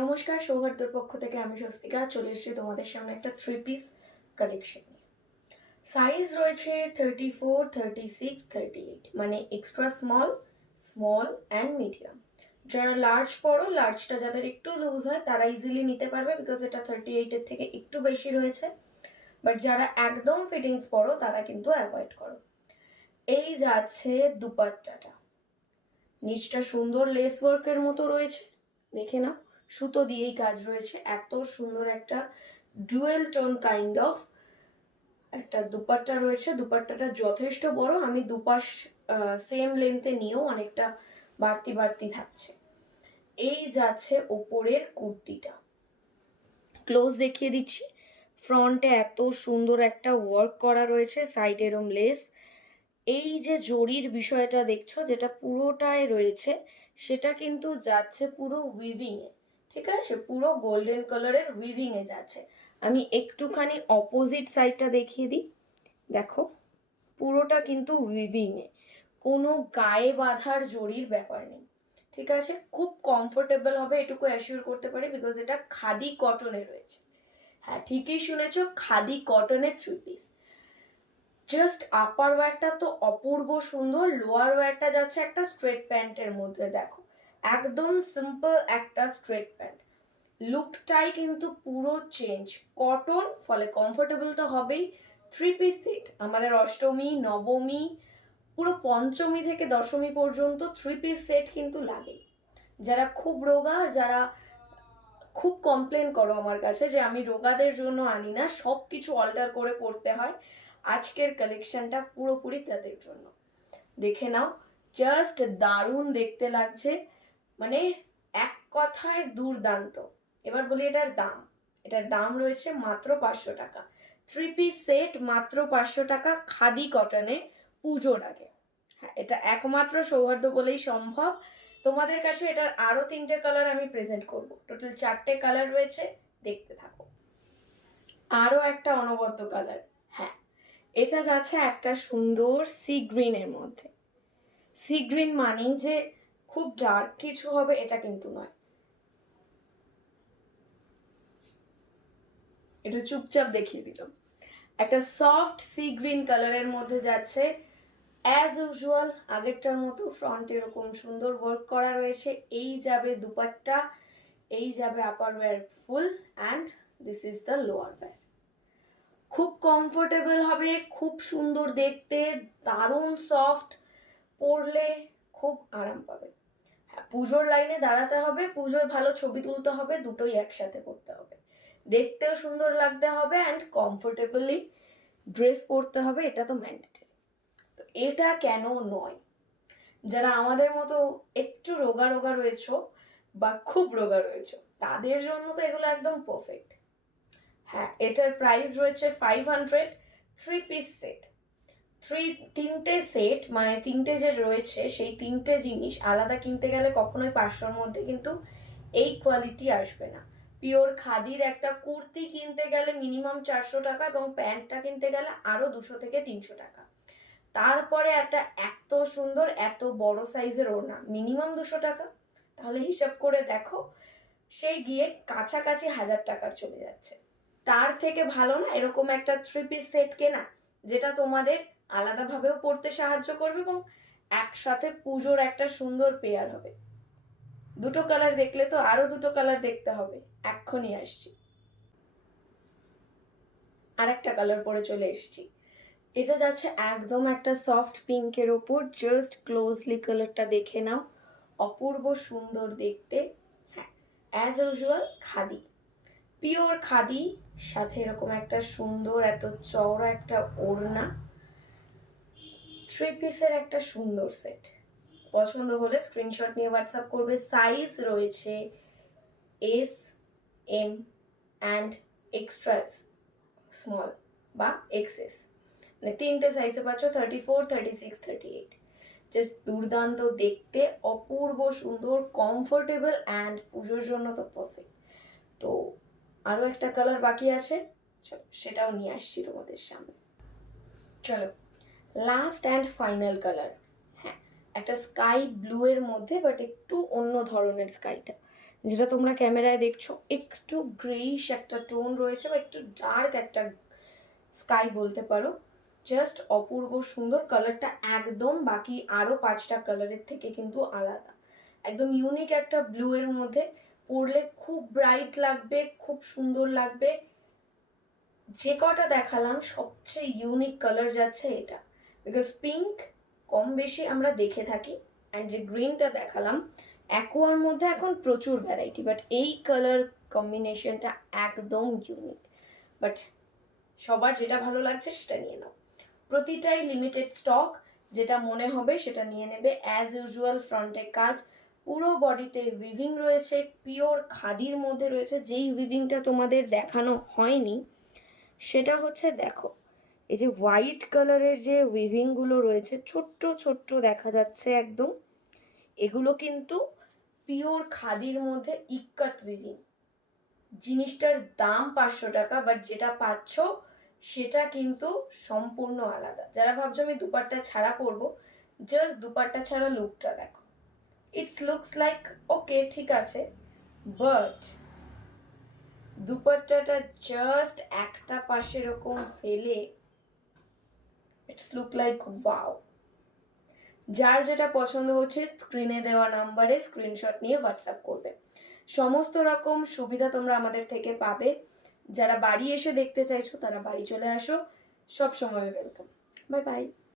নমস্কার, সৌহার্দ্যর পক্ষ থেকে আমি স্বস্তিকা চলে এসেছি তোমাদের সামনে একটা 3 পিস কালেকশন নিয়ে। সাইজ রয়েছে 34, 36, 38, মানে extra small, small and medium. যারা লার্জ পড়ো, লার্জটা যাদের একটু লুজ হয় তারা ইজিলি নিতে পারবে, বিকজ এটা 38-এর থেকে একটু বেশি রয়েছে। বাট যারা একদম ফিটিংস পড়ো তারা কিন্তু অ্যাভয়েড করো। এই যাচ্ছে দুপাট্টাটা, নিচটা সুন্দর লেস ওয়ার্কের মতো রয়েছে, দেখে নাও। সুতো দিয়েই কাজ রয়েছে, এত সুন্দর একটা ডুয়েল টোন কাইন্ড অফ একটা দুপাট্টা রয়েছে। দুপাট্টাটা যথেষ্ট বড়, আমি দুপাশ সেম লেন্থে নিয়েও অনেকটা বাড়তি বাড়তি থাকছে। এই যাচ্ছে ওপরের কুর্তিটা, ক্লোজ দেখিয়ে দিচ্ছি। ফ্রন্টে এত সুন্দর একটা ওয়ার্ক করা রয়েছে, সাইডে এরম লেস। এই যে জরির বিষয়টা দেখছো যেটা পুরোটায় রয়েছে, সেটা কিন্তু যাচ্ছে পুরো উইভিং এ, ঠিক আছে? পুরো গোল্ডেন কালারের উইভিং এ যাচ্ছে। আমি একটুখানি অপোজিট সাইডটা দেখিয়ে দিই, দেখো পুরোটা কিন্তু উইভিং এ, কোনো গায়ে বাঁধার জরির ব্যাপার নেই, ঠিক আছে? খুব কমফোর্টেবল হবে এটুকু অ্যাসিওর করতে পারি, বিকজ এটা খাদি কটনে রয়েছে। হ্যাঁ, ঠিকই শুনেছো, খাদি কটনের 3 পিস। জাস্ট আপার ওয়্যারটা তো অপূর্ব সুন্দর, লোয়ার ওয়্যারটা যাচ্ছে একটা স্ট্রেট প্যান্টের মধ্যে, দেখো একদম সিম্পল একটা স্ট্রেট প্যান্ট। লুকটাই কিন্তু পুরো চেঞ্জ, কটন, ফলে কমফোর্টেবল তো হবেই। 3 পিস সেট আমাদের অষ্টমী, নবমী, পুরো পঞ্চমী থেকে দশমী পর্যন্ত 3 পিস সেট কিন্তু লাগে। যারা খুব রোগা, যারা খুব কমপ্লেন করো আমার কাছে যে আমি রোগাদের জন্য আনি না, সব কিছু অল্টার করে পড়তে হয়, আজকের কালেকশনটা পুরোপুরি তাদের জন্য। দেখে নাও, জাস্ট দারুণ দেখতে লাগছে, মানে এক কথায় দুর্দান্ত। এবার বলি এটার দাম। এটার দাম রয়েছে মাত্র 500 টাকা। 3 পিস সেট মাত্র 500 টাকা, খাদি কটনে, পুজোর আগে। হ্যাঁ, এটা একমাত্র সৌহার্দ্য বলেই সম্ভব। তোমাদের কাছে এটার আরো 3টে কালার আমি প্রেজেন্ট করব, টোটাল 4টে কালার রয়েছে, দেখতে থাকো। আরো একটা অনবদ্য কালার, হ্যাঁ এটা যাচ্ছে একটা সুন্দর সি গ্রিনের মধ্যে। সি গ্রিন মানেই যে খুব ডার্ক কিছু হবে এটা কিন্তু নয়, এটা চুপচাপ দেখিয়ে দিলাম। একটা সফট সি গ্রিন কালারের মধ্যে যাচ্ছে, অ্যাজ ইউজুয়াল আগেরটার মতো ফ্রন্ট এরকম সুন্দর ওয়ার্ক করা রয়েছে। এই যাবে দুপাট্টা, এই যাবে upper wear full, and this is the lower wear. খুব কমফোর্টেবল হবে, খুব সুন্দর দেখতে, দারুণ সফট, পরলে খুব আরাম পাবে। হ্যাঁ, পুজোর লাইনে দাঁড়াতে হবে, পুজোয় ভালো ছবি তুলতে হবে, দুটোই একসাথে করতে হবে, দেখতেও সুন্দর লাগতে হবে অ্যান্ড কমফোর্টেবলি ড্রেস পরতে হবে, এটা তো ম্যান্ডেটরি। তো এটা কেন নয়, যারা আমাদের মতো একটু রোগা রোগা রয়েছো বা খুব রোগা রয়েছো, তাদের জন্য তো এগুলো একদম পারফেক্ট। হ্যাঁ, এটার প্রাইস রয়েছে 500। 3 পিস সেট, তিনটে সেট, মানে তিনটে যে রয়েছে সেই তিনটে জিনিস আলাদা কিনতে গেলে কখনোই 500-র মধ্যে কিন্তু এই কোয়ালিটি আসবে না। পিওর খাদির একটা কুর্তি কিনতে গেলে মিনিমাম 400 টাকা, এবং প্যান্টটা কিনতে গেলে আরো 200 থেকে 300 টাকা। তারপরে একটা এত সুন্দর এত বড় সাইজের ওড়না মিনিমাম 200 টাকা। তাহলে হিসাব করে দেখো, সেই গিয়ে কাছাকাছি 1000 টাকার চলে যাচ্ছে। তার থেকে ভালো না এরকম একটা 3 পিস সেট কেনা, যেটা তোমাদের আলাদাভাবেও পড়তে সাহায্য করবে এবং একসাথে পুজোর একটা সুন্দর পেয়ার হবে। দুটো কালার দেখলে তো আরো দুটো কালার দেখতে হবে, এক্ষুনি আসছি। আর একটা কালার পরে চলে এসেছি, এটা যাচ্ছে একদম একটা সফট পিঙ্কের ওপর, জাস্ট ক্লোজলি কালারটা দেখে নাও, অপূর্ব সুন্দর দেখতে। হ্যাঁ, as usual khadi, pure khadi, সাথে এরকম একটা সুন্দর এত চওড়া একটা ওড়না। 3 পিসের একটা সুন্দর সেট, পছন্দ হলে স্ক্রিনশট নিয়ে হোয়াটসঅ্যাপ করবে। সাইজ রয়েছে S, M and extra small বা এক্সএস, মানে তিনটে সাইজে পাচ্ছ, 34, 36, 38। জাস্ট দুর্দান্ত দেখতে, অপূর্ব সুন্দর, কমফোর্টেবল অ্যান্ড পুজোর জন্য তো পারফেক্ট। তো আরও একটা কালার বাকি আছে, চলো সেটাও নিয়ে আসছি তোমাদের সামনে। চলো, লাস্ট অ্যান্ড ফাইনাল কালার, হ্যাঁ একটা স্কাই ব্লু এর মধ্যে, বাট একটু অন্য ধরনের স্কাইটা। যেটা তোমরা ক্যামেরায় দেখছো একটু গ্রেইশ একটা টোন রয়েছে বা একটু ডার্ক একটা স্কাই বলতে পারো। জাস্ট অপূর্ব সুন্দর, কালারটা একদম বাকি আরও 5টা কালারের থেকে কিন্তু আলাদা, একদম ইউনিক একটা ব্লু এর মধ্যে পরলে খুব ব্রাইট লাগবে, খুব সুন্দর লাগবে। যে কটা দেখালাম সবচেয়ে ইউনিক কালার যাচ্ছে এটা, বিকজ পিঙ্ক কম বেশি আমরা দেখে থাকি, অ্যান্ড যে গ্রিনটা দেখালাম অ্যাকোয়ার মধ্যে এখন প্রচুর ভ্যারাইটি, বাট এই কালার কম্বিনেশনটা একদম ইউনিক। বাট সবার যেটা ভালো লাগছে সেটা নিয়ে নাও, প্রতিটাই লিমিটেড স্টক, যেটা মনে হবে সেটা নিয়ে নেবে। অ্যাজ ইউজুয়াল ফ্রন্টে কাজ, পুরো বডিতে উইভিং রয়েছে, পিওর খাদির মধ্যে রয়েছে। যেই উইভিংটা তোমাদের দেখানো হয়নি সেটা হচ্ছে দেখো, এই যে হোয়াইট কালারের যে উইভিংগুলো রয়েছে ছোট্ট ছোট্ট দেখা যাচ্ছে একদম, এগুলো কিন্তু পিওর খাদির মধ্যে ইক্কাত উইভিং। জিনিসটার দাম 500 টাকা, বাট যেটা পাচ্ছ সেটা কিন্তু সম্পূর্ণ আলাদা। যারা ভাবছো আমি দুপাট্টা ছাড়া পরবো, জাস্ট দুপাট্টা ছাড়া লুকটা দেখো, ইটস লুকস লাইক ওকে ঠিক আছে, বাট দুপাট্টাটা জাস্ট একটা পাশে এরকম ফেলে ইটস লুক লাইক ওয়াও। যার যেটা পছন্দ হচ্ছে স্ক্রিনে দেওয়া নাম্বারে স্ক্রিনশট নিয়ে হোয়াটসঅ্যাপ করবে। সমস্ত রকম সুবিধা তোমরা আমাদের থেকে পাবে। যারা বাড়ি এসে দেখতে চাইছো তারা বাড়ি চলে আসো, সব সময় ওয়েলকাম। Bye bye.